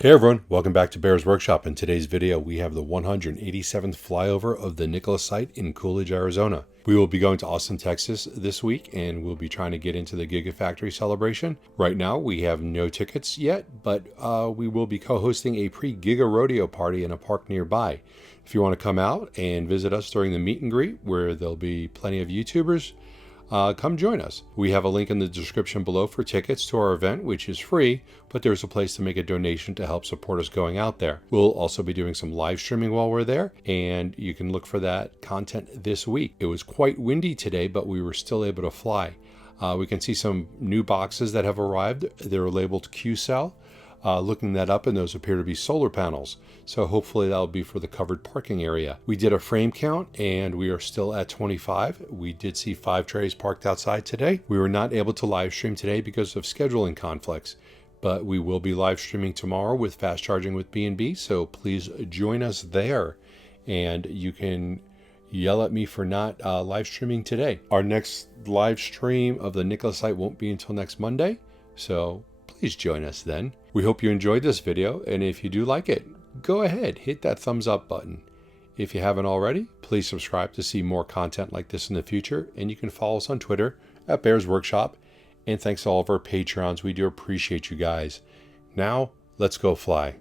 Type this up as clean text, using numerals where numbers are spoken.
Hey everyone, welcome back to Bear's Workshop. In today's video, we have the 187th flyover of the Nikola site in Coolidge, Arizona. We will be going to Austin, Texas this week, and we'll be trying to get into the Gigafactory celebration. Right now, we have no tickets yet, but we will be co-hosting a pre-Giga Rodeo party in a park nearby. If you want to come out and visit us during the meet and greet, where there'll be plenty of YouTubers, come join us. We have a link in the description below for tickets to our event, which is free, but there's a place to make a donation to help support us going out there. We'll also be doing some live streaming while we're there, and you can look for that content this week. It was quite windy today, but we were still able to fly. We can see some new boxes that have arrived. They're labeled Q-Cell. Looking that up, and those appear to be solar panels. So hopefully that'll be for the covered parking area. We did a frame count and we are still at 25. We did see 5 trays parked outside today. We were not able to live stream today because of scheduling conflicts, but we will be live streaming tomorrow with fast charging with B&B. So please join us there, and you can yell at me for not live streaming today. Our next live stream of the Nikola site won't be until next Monday. So please join us then. We hope you enjoyed this video, and if you do like it, go ahead, hit that thumbs up button. If you haven't already, please subscribe to see more content like this in the future, and you can follow us on Twitter at Bears Workshop. And thanks to all of our Patreons. We do appreciate you guys. Now, let's go fly.